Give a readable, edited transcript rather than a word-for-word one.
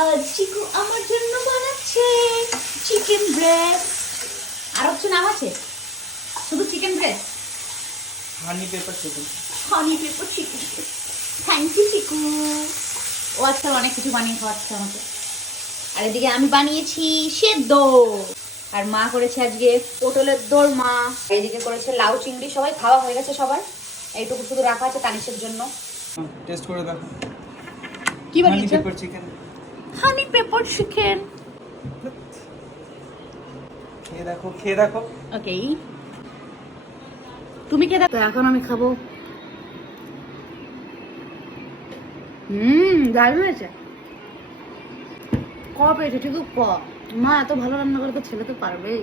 আজ চিকু আমার জন্য বানাচ্ছে চিকেন ব্রেস্ট। আর কিছু নাম আছে? শুধু chicken breast? Honey pepper chicken. Honey pepper chicken. Thank you Chiku. ও আজকাল অনেক কিছু বানিয়ে খাওয়াচ্ছে আমাকে। আর এদিকে আমি বানিয়েছি সেদ্ধ, আর মা করেছে আজকে পটলের দোরমা, এইদিকে করেছে লাউ চিংড়ি। সবাই খাওয়া হয়ে গেছে সবার, এইটুকু শুধু রাখা আছে তানিশের জন্য। টেস্ট করে দেখো কি বানিয়েছো? হানি pepper chicken. Honey pepper chicken. খেয়ে দেখো, খেয়ে দেখো। ওকে, তুমি কে দেখো? এখন আমি খাবো। দারুণ হয়েছে। ক পেয়েছে? ঠিক ক। মা এত ভালো রান্না করে তো ছেলে তো পারবেই।